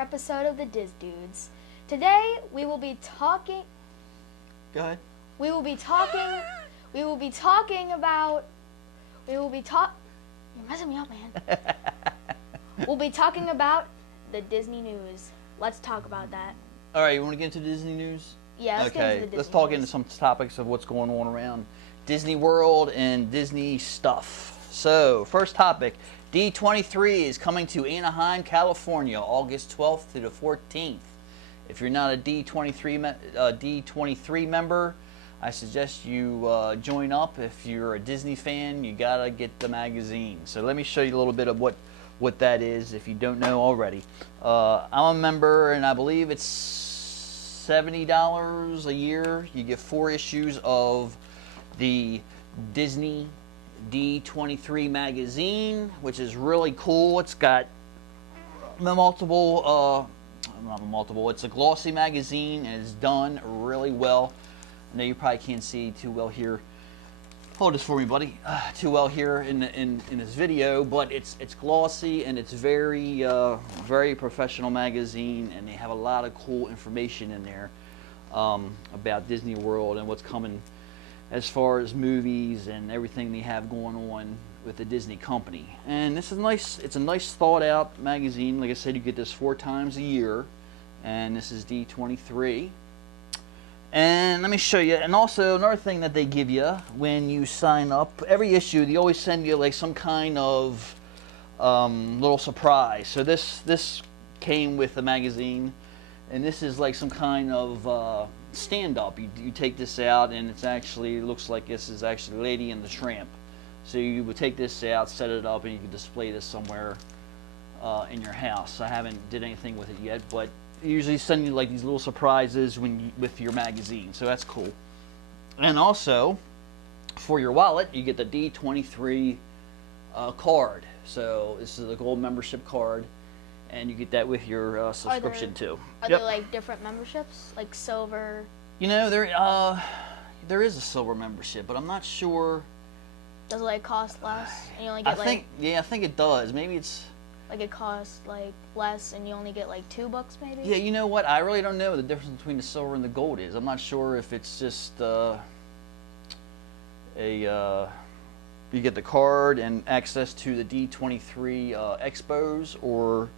episode of the Diz Dudes. Today we will be talking. Go ahead. We will be talking about. You're messing me up, man. We'll be talking about the Disney news. Let's talk about that. All right, you want to get into Disney news? Yeah, let's get into the Disney let's talk news. into some topics of what's going on around Disney World and Disney stuff. So, first topic, D23 is coming to Anaheim, California, August 12th to the 14th. If you're not a D23 member, I suggest you join up. If you're a Disney fan, you gotta get the magazine. So let me show you a little bit of what that is if you don't know already. I'm a member, and I believe it's $70 a year. You get 4 issues of the Disney D23 magazine, which is really cool. It's got multiple, it's a glossy magazine, and it's done really well. I know you probably can't see too well here. Hold this for me, buddy. Too well here in this video, but it's glossy, and it's very very professional magazine, and they have a lot of cool information in there about Disney World and what's coming as far as movies and everything they have going on with the Disney company. And this is nice. It's a nice thought out magazine. Like I said, you get this 4 times a year, and this is D23. And let me show you. And also another thing that they give you when you sign up, every issue they always send you like some kind of little surprise. So this came with the magazine, and this is like some kind of stand-up. You take this out, and it looks like this is actually Lady and the Tramp. So you would take this out, set it up, and you can display this somewhere in your house. I haven't did anything with it yet, but they usually send you like these little surprises with your magazine, so that's cool. And also, for your wallet, you get the D23 card. So this is a gold membership card, and you get that with your subscription too. Are there like different memberships, like silver? You know, there is a silver membership, but I'm not sure. Does it like cost less? And you only get I think it does. Maybe it's like it costs like less, and you only get like $2 maybe. Yeah, you know what? I really don't know what the difference between the silver and the gold is. I'm not sure if it's just you get the card and access to the D23 expos, or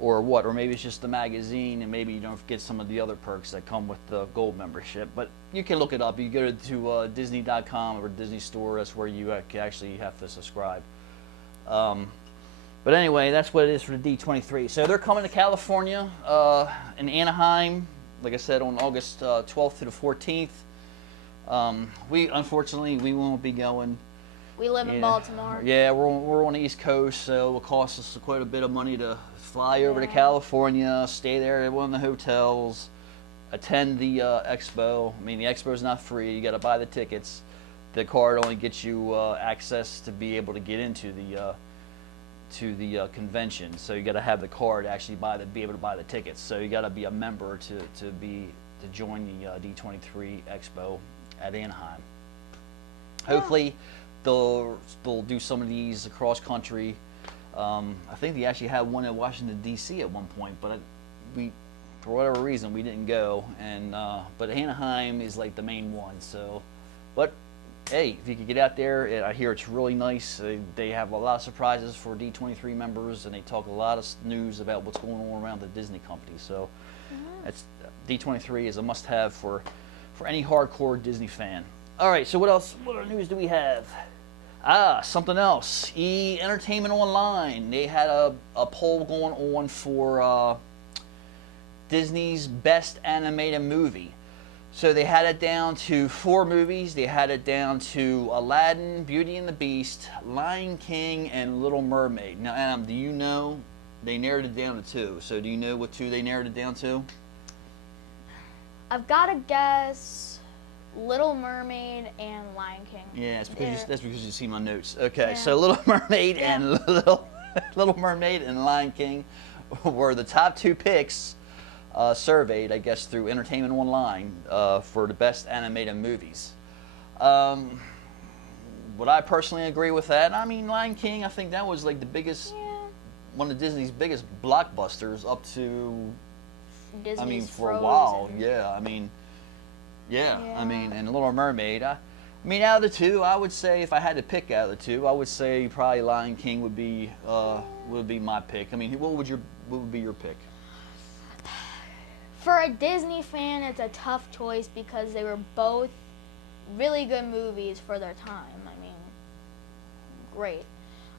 what, or maybe it's just the magazine, and maybe you don't get some of the other perks that come with the gold membership. But you can look it up. You go to Disney.com or Disney Store. That's where you actually have to subscribe. But anyway, that's what it is for the D23. So they're coming to California in Anaheim, like I said, on August 12th to the 14th. Unfortunately we won't be going. We live in Baltimore. Yeah, we're on the East Coast, so it will cost us quite a bit of money to fly over to California, stay there at one of the hotels, attend the expo. I mean, the expo is not free. You got to buy the tickets. The card only gets you access to be able to get into the convention. So you got to have the card to actually be able to buy the tickets. So you got to be a member to join the D23 Expo at Anaheim. Hopefully they'll do some of these across country. I think they actually had one in Washington D.C. at one point, but for whatever reason we didn't go. And but Anaheim is like the main one. So, but hey, if you could get out there, I hear it's really nice. They have a lot of surprises for D23 members, and they talk a lot of news about what's going on around the Disney company. So D23 is a must-have for any hardcore Disney fan. All right, so what else? What other news do we have? Something else. Entertainment Online. They had a poll going on for Disney's best animated movie. So they had it down to 4 movies. They had it down to Aladdin, Beauty and the Beast, Lion King, and Little Mermaid. Now, Adam, do you know they narrowed it down to 2? So do you know what 2 they narrowed it down to? I've got to guess Little Mermaid and Lion King. Yeah, that's because you see my notes. Okay, so Little Mermaid and Little Mermaid and Lion King were the top 2 picks. Surveyed, I guess, through Entertainment Online for the best animated movies. Would I personally agree with that? I mean, Lion King, I think that was like the biggest one of Disney's biggest blockbusters up to, Disney's I mean, for Frozen. a while. Yeah, I mean, I mean, and Little Mermaid. I mean, out of the two, I would say if I had to pick out of the two, I would say probably Lion King would be my pick. I mean, what would be your pick? For a Disney fan, it's a tough choice because they were both really good movies for their time. I mean, great.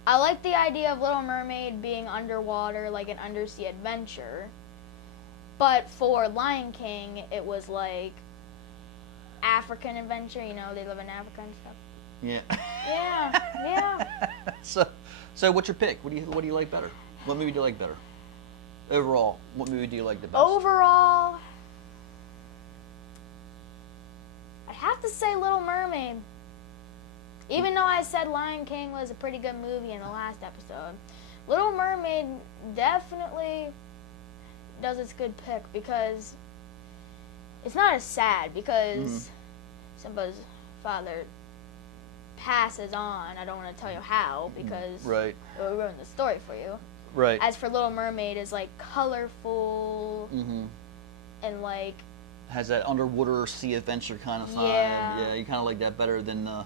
I like the idea of Little Mermaid being underwater, like an undersea adventure. But for Lion King, it was like African adventure. You know, they live in Africa and stuff. Yeah. Yeah. So what's your pick? What do you like better? What movie do you like better? Overall, what movie do you like the best? Overall, I'd have to say Little Mermaid. Even though I said Lion King was a pretty good movie in the last episode, Little Mermaid definitely does its good pick because it's not as sad because Simba's father passes on. I don't want to tell you how because it will ruin the story for you. Right. As for Little Mermaid, is like colorful and like has that underwater sea adventure kind of vibe. Yeah, you kind of like that better than the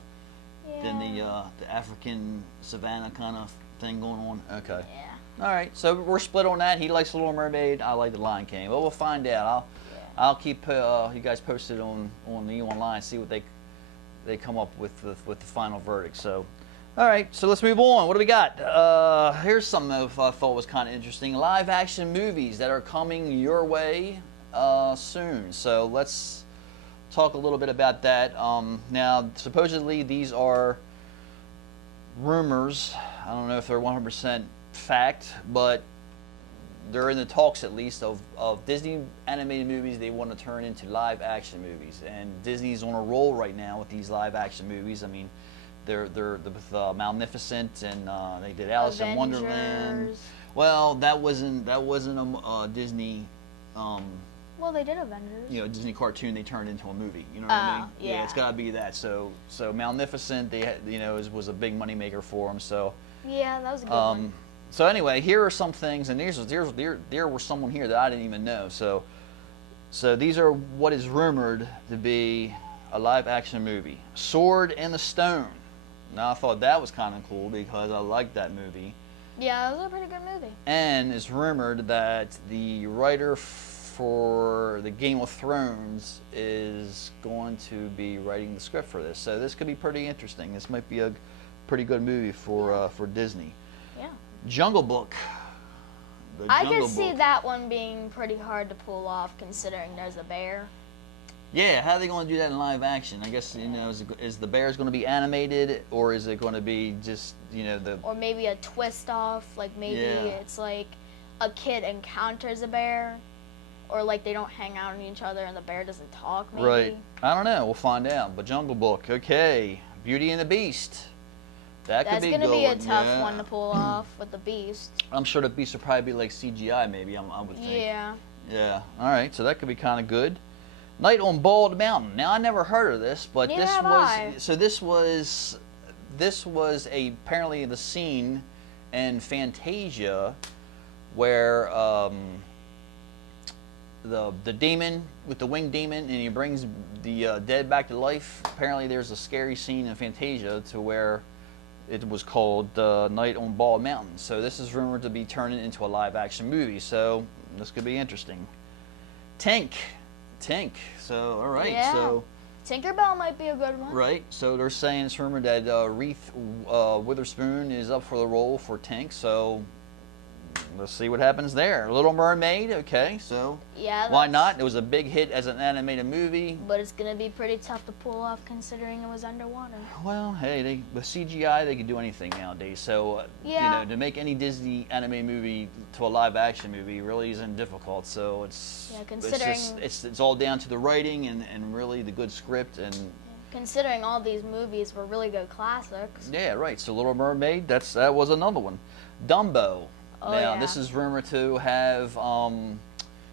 African savannah kind of thing going on. Okay. Yeah. All right. So we're split on that. He likes Little Mermaid. I like the Lion King. Well, we'll find out. I'll keep you guys posted on the online. See what they come up with the final verdict. So. All right, so let's move on. What do we got? Here's something that I thought was kind of interesting. Live action movies that are coming your way soon. So let's talk a little bit about that. Now, supposedly these are rumors. I don't know if they're 100% fact, but they're in the talks at least of Disney animated movies they want to turn into live action movies. And Disney's on a roll right now with these live action movies. I mean, they're with Maleficent, and they did Alice in Wonderland. Well, that wasn't a Disney. Well, they did Avengers. You know, Disney cartoon they turned into a movie. You know what I mean? Yeah, it's got to be that. So Maleficent, they had, was a big moneymaker for them. So yeah, that was a good one. So anyway, here are some things, and there was someone here that I didn't even know. So these are what is rumored to be a live action movie. Sword in the Stone. Now, I thought that was kind of cool because I liked that movie. Yeah, it was a pretty good movie. And it's rumored that the writer for the Game of Thrones is going to be writing the script for this. So this could be pretty interesting. This might be a pretty good movie for Disney. Yeah. Jungle Book. I could see that one being pretty hard to pull off considering there's a bear. Yeah, how are they going to do that in live action? I guess, is the bears going to be animated, or is it going to be just, Or maybe a twist off, like maybe it's like a kid encounters a bear, or like they don't hang out on each other and the bear doesn't talk, maybe. Right. I don't know. We'll find out. But Jungle Book, okay. Beauty and the Beast. That's going to be a tough one to pull off with the Beast. I'm sure the Beast would probably be like CGI, maybe, I would think. Yeah. Yeah. All right, so that could be kind of good. Night on Bald Mountain. Now I never heard of this, but this was apparently the scene in Fantasia where the demon with the winged demon, and he brings the dead back to life. Apparently, there's a scary scene in Fantasia to where it was called Night on Bald Mountain. So this is rumored to be turning into a live action movie. So this could be interesting. Tink. So, all right. Yeah. So Tinkerbell might be a good one. Right. So they're saying it's rumored that Reese Witherspoon is up for the role for Tink. So let's see what happens there. Little Mermaid. Okay. So why not? It was a big hit as an animated movie. But it's gonna be pretty tough to pull off considering it was underwater. Well, hey, with CGI they can do anything nowadays. So to make any Disney animated movie to a live action movie really isn't difficult. So it's all down to the writing and really the good script and. Considering all these movies were really good classics. Yeah, right. So Little Mermaid, that was another one. Dumbo. Now, this is rumored to have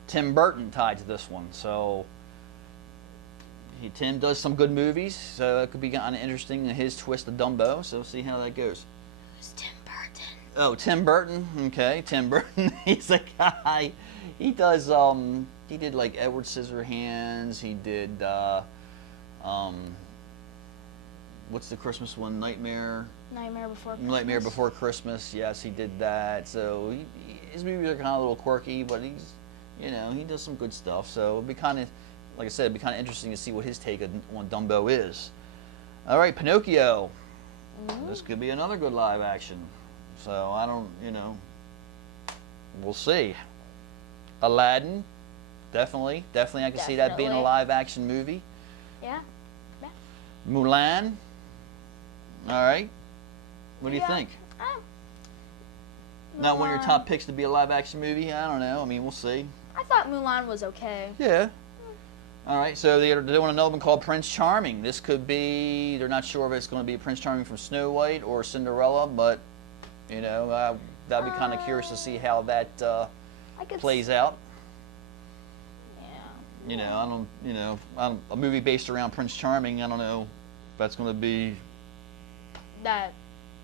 Tim Burton tied to this one. So, Tim does some good movies, so it could be kind of interesting, his twist of Dumbo. So, see how that goes. Who's Tim Burton? Oh, Tim Burton. Okay, Tim Burton. He's a guy. He does. He did like Edward Scissorhands. He did. What's the Christmas one? Nightmare. Nightmare Before Christmas. Nightmare Before Christmas. Yes, he did that. So his movies are kind of a little quirky, but he's, you know, he does some good stuff. So it'd be kind of, like I said, it'd be kind of interesting to see what his take on Dumbo is. All right, Pinocchio. This could be another good live action. So I don't, you know, we'll see. Aladdin, definitely I can see that being a live action movie. Yeah. Mulan. All right. What do you think? Not one of your top picks to be a live action movie? I don't know. I mean, we'll see. I thought Mulan was okay. Yeah. All right. So they're doing another one called Prince Charming. This could be, they're not sure if it's going to be Prince Charming from Snow White or Cinderella, but, you know, that'd be kind of curious to see how that plays out. You know, I don't, you know, a movie based around Prince Charming, I don't know if that's going to be that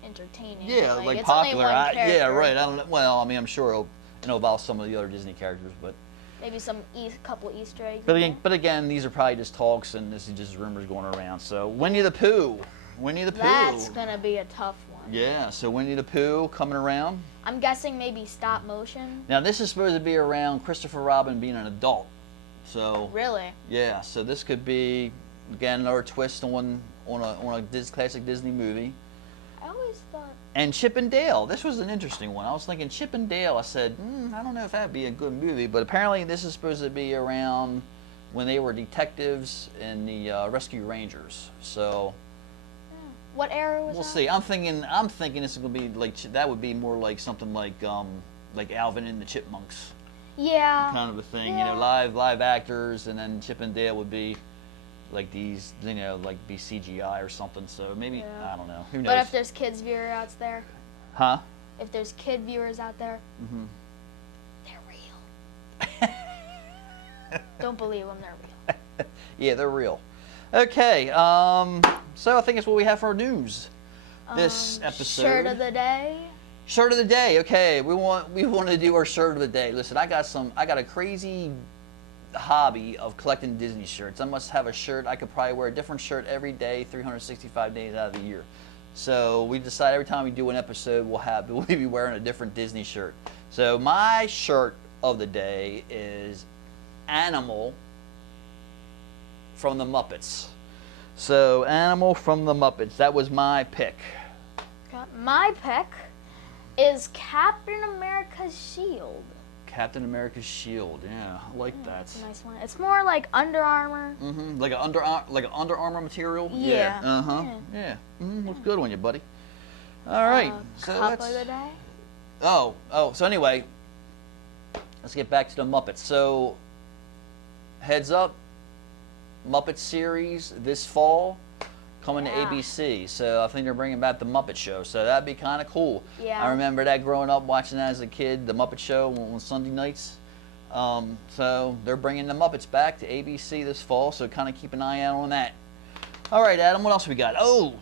entertaining. Yeah, like it's popular. Only one yeah, right. I don't know. Well, I mean, I'm sure it'll involve some of the other Disney characters, but maybe some couple Easter eggs. But again, these are probably just talks, and this is just rumors going around. So Winnie the Pooh. That's gonna be a tough one. Yeah. So Winnie the Pooh coming around. I'm guessing maybe stop motion. Now this is supposed to be around Christopher Robin being an adult. So really, yeah. So this could be again another twist on a classic Disney movie. I always thought. And Chip and Dale. This was an interesting one. I was thinking Chip and Dale. I said, I don't know if that'd be a good movie, but apparently this is supposed to be around when they were detectives in the Rescue Rangers. So. What era was that? We'll see. I'm thinking this is gonna be like that would be more like something like Alvin and the Chipmunks. Yeah. Kind of a thing, yeah. you know, live actors, and then Chip and Dale would be like these, you know, like be CGI or something. So maybe I don't know. Who knows? But if there's kids viewers out there, huh? If there's kid viewers out there, they're real. Don't believe them; they're real. Yeah, they're real. Okay, so I think that's what we have for our news this episode. Shirt of the day. Shirt of the day. Okay, we want to do our shirt of the day. Listen, I got a crazy hobby of collecting Disney shirts. I must have a shirt. I could probably wear a different shirt every day, 365 days out of the year. So we decide every time we do an episode, we'll be wearing a different Disney shirt. So my shirt of the day is Animal from the Muppets. So Animal from the Muppets. That was my pick. My pick is Captain America's shield. Captain America's shield. Yeah, I like that. That's a nice one. It's more like Under Armour. Like an Under Armour material. Yeah. Yeah. Looks good on you, buddy. All right. So cup of the day. Oh. So anyway, let's get back to the Muppets. So, heads up. Muppet series this fall coming to ABC. So I think they're bringing back the Muppet Show. So that'd be kind of cool. Yeah. I remember that growing up, watching that as a kid, the Muppet Show on Sunday nights. So they're bringing the Muppets back to ABC this fall. So kind of keep an eye out on that. All right, Adam, what else we got? Oh,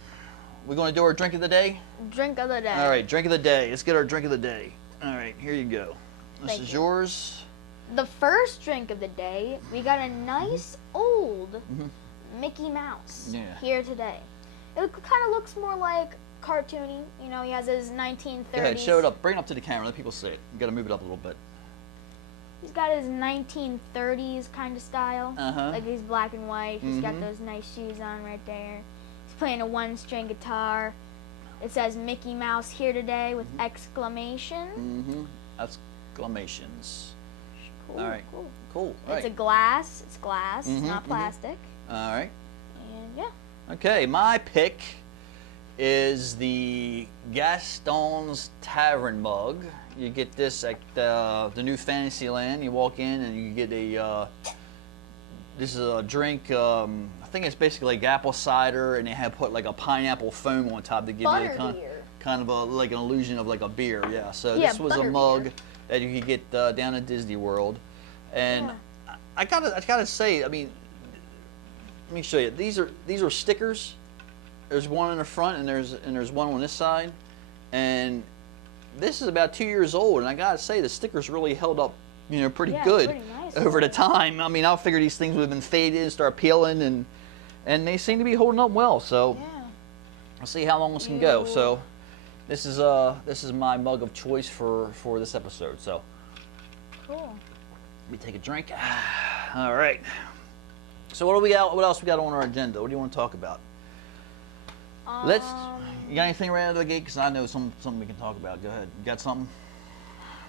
we're going to do our drink of the day? Drink of the day. All right, drink of the day. Let's get our drink of the day. All right, here you go. This is yours. The first drink of the day, we got a nice old Mickey Mouse here today. It kind of looks more like cartoony. You know, he has his 1930s. Go ahead, show it up. Bring it up to the camera. Let people see it. You got to move it up a little bit. He's got his 1930s kind of style. Like he's black and white. He's got those nice shoes on right there. He's playing a one-string guitar. It says Mickey Mouse here today with exclamation. Exclamations. Cool, all right. Cool. All it's glass. It's glass. It's not plastic. All right. And yeah. Okay, my pick is the Gaston's Tavern mug. You get this at the new Fantasyland. You walk in and you get a. This is a drink. I think it's basically like apple cider, and they have put like a pineapple foam on top to give you a kind of like an illusion of like a beer. Yeah. So this was a mug that you could get down at Disney World, and I gotta say, I mean, let me show you. These are stickers. There's one in the front, and there's one on this side, and this is about 2 years old, and I gotta say the stickers really held up, pretty Yeah, good pretty nice. over the time. I mean, I figure these things would have been faded and start peeling, and they seem to be holding up well. So Yeah. I'll see how long this can go. So this is my mug of choice for this episode. So Cool. let me take a drink. All right. So what do we got? What else we got on our agenda? What do you want to talk about? You got anything right out of the gate? Because I know something we can talk about. Go ahead. You got something?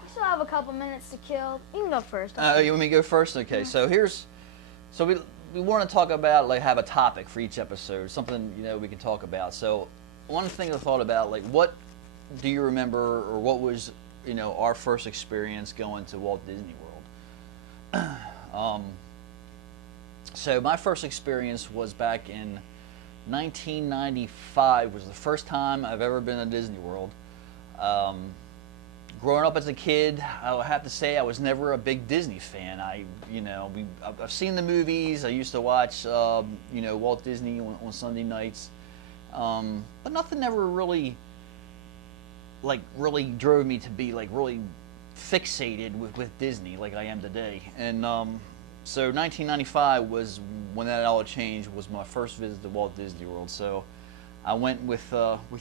We still have a couple minutes to kill. You can go first. You want me to go first? Okay. So we want to talk about, like, have a topic for each episode, something we can talk about. So one thing I thought about, like, what do you remember, or what was our first experience going to Walt Disney World? So my first experience was back in 1995. Was the first time I've ever been to Disney World. Growing up as a kid, I have to say I was never a big Disney fan. I've seen the movies. I used to watch, Walt Disney on Sunday nights, but nothing ever really drove me to be really fixated with Disney like I am today. And so 1995 was when that all changed. Was my first visit to Walt Disney World. So I went with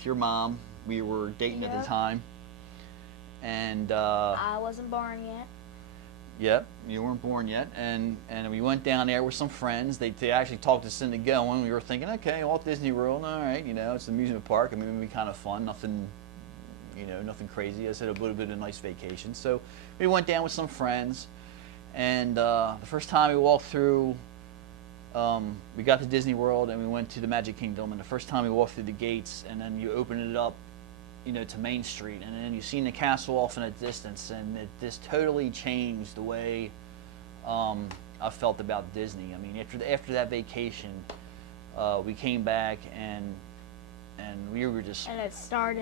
your mom. We were dating at the time. And I wasn't born yet. Yep, you weren't born yet, and we went down there with some friends. They actually talked us into going. We were thinking, okay, Walt Disney World, all right, it's an amusement park. I mean, it'd be kind of fun, nothing crazy. I said it would have been a nice vacation. So we went down with some friends, and the first time we walked through, we got to Disney World, and we went to the Magic Kingdom. And the first time we walked through the gates, and then you open it up, to Main Street, and then you seen the castle off in a distance, and it just totally changed the way I felt about Disney. I mean, after that vacation, we came back and we were just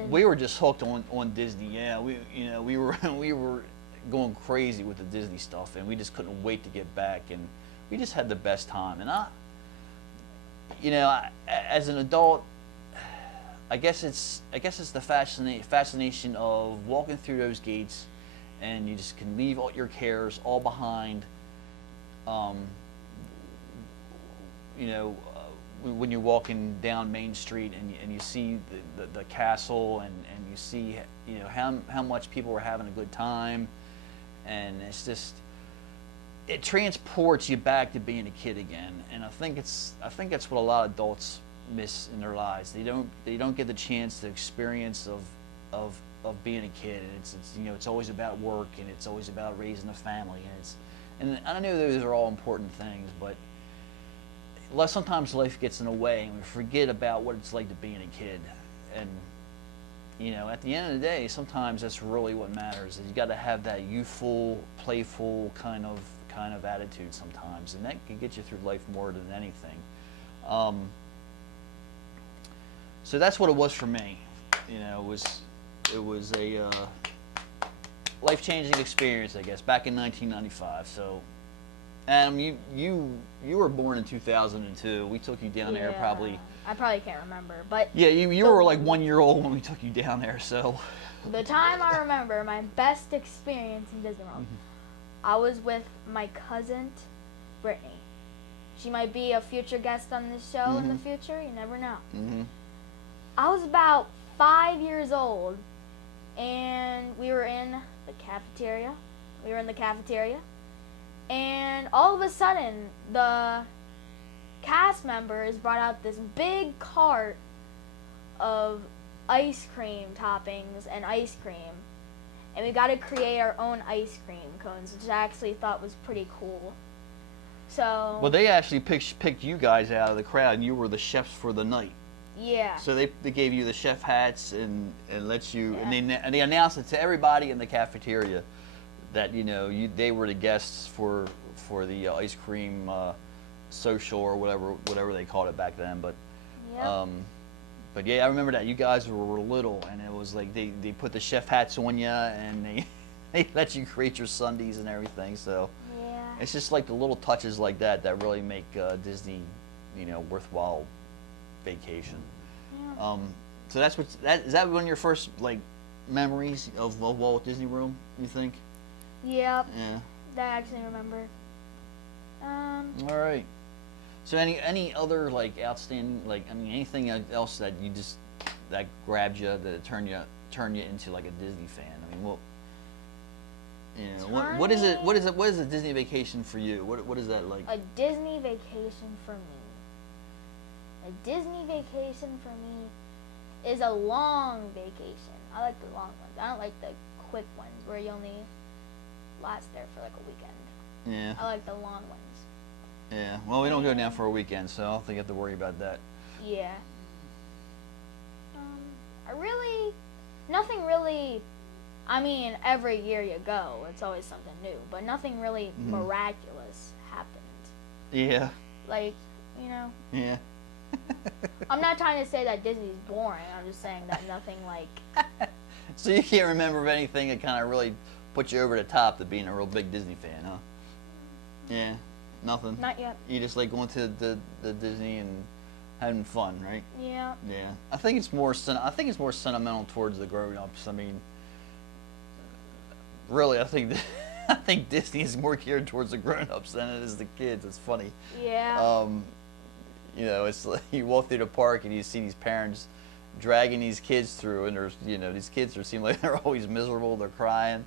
we were just hooked on Disney. Yeah, we were going crazy with the Disney stuff, and we just couldn't wait to get back, and we just had the best time. And as an adult, I guess it's the fascination of walking through those gates, and you just can leave all your cares all behind. When you're walking down Main Street and you see the castle, and you see how much people were having a good time, and it transports you back to being a kid again. And I think that's what a lot of adults miss in their lives. They don't get the chance to experience of being a kid. And it's always about work, and it's always about raising a family, and I know those are all important things, but sometimes life gets in the way, and we forget about what it's like to being a kid. And at the end of the day, sometimes that's really what matters. Is you got to have that youthful, playful kind of attitude sometimes, and that can get you through life more than anything. So that's what it was for me. It was a life-changing experience, I guess, back in 1995. So, Adam, you were born in 2002. We took you down there probably. I probably can't remember, but yeah, you were like 1 year old when we took you down there. So the time I remember, my best experience in Disney World, I was with my cousin, Brittany. She might be a future guest on this show in the future. You never know. I was about 5 years old, and we were in the cafeteria. And all of a sudden, the cast members brought out this big cart of ice cream toppings and ice cream. And we got to create our own ice cream cones, which I actually thought was pretty cool. So. Well, they actually picked you guys out of the crowd, and you were the chefs for the night. Yeah. So they gave you the chef hats and let you, and they announced it to everybody in the cafeteria that they were the guests for the ice cream social, or whatever they called it back then. But but yeah, I remember that you guys were little, and it was like they put the chef hats on you, and they let you create your sundaes and everything. So it's just like the little touches like that really make Disney worthwhile vacation. So is that when your first memories of Walt Disney World, you think? Yep. Yeah. That I actually remember. All right. So any other like outstanding, like, I mean, anything else that you just that grabbed you, that turned you into like a Disney fan? I mean, what is it? What is a Disney vacation for you? What is that like? A Disney vacation for me. A Disney vacation for me is a long vacation. I like the long ones. I don't like the quick ones where you only last there for like a weekend. Yeah. I like the long ones. Yeah. Well, we don't go down for a weekend, so I don't think you have to worry about that. Yeah. Nothing really. I mean, every year you go, it's always something new, but nothing really miraculous happened. Yeah. Like, you know. Yeah. I'm not trying to say that Disney's boring. I'm just saying that nothing like. So you can't remember of anything that kind of really put you over the top to being a real big Disney fan, huh? Yeah. Nothing. Not yet. You just like going to the Disney and having fun, right? Yeah. Yeah. I think it's more sentimental towards the grown-ups. I mean, really, I think Disney is more geared towards the grown-ups than it is the kids. It's funny. Yeah. You know, it's like you walk through the park and you see these parents dragging these kids through, and there's, you know, these kids seem like they're always miserable. They're crying,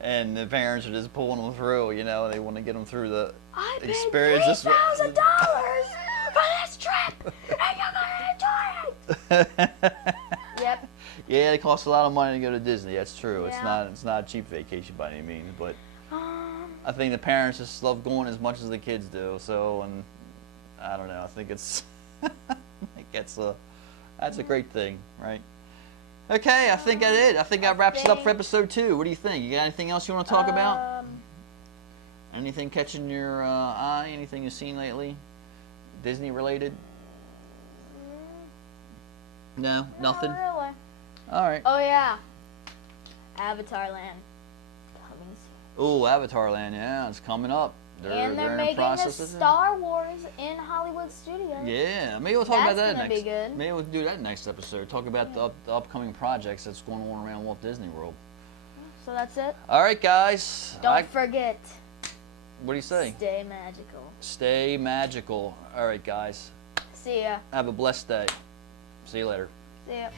and the parents are just pulling them through. You know, they want to get them through the I paid experience. $3,000 for this trip, and you're gonna enjoy it. Yep. Yeah, it costs a lot of money to go to Disney. That's true. Yeah. It's not a cheap vacation by any means, but I think the parents just love going as much as the kids do. So, and I don't know. I think it's that's a great thing, right? Okay, I think that's it. I think that wraps it up for episode 2. What do you think? You got anything else you want to talk about? Anything catching your eye? Anything you've seen lately? Disney related? No, nothing. Not really. All right. Oh yeah. Avatar Land coming soon. Oh, Avatar Land, yeah, it's coming up. They're in the making a process of it. Star Wars in Hollywood Studios. Yeah, maybe we'll talk about that That's gonna next. be good. Maybe we'll do that next episode. Talk about the upcoming projects that's going on around Walt Disney World. So that's it. All right, guys. Don't forget. What do you say? Stay magical. Stay magical. All right, guys. See ya. Have a blessed day. See you later. See ya.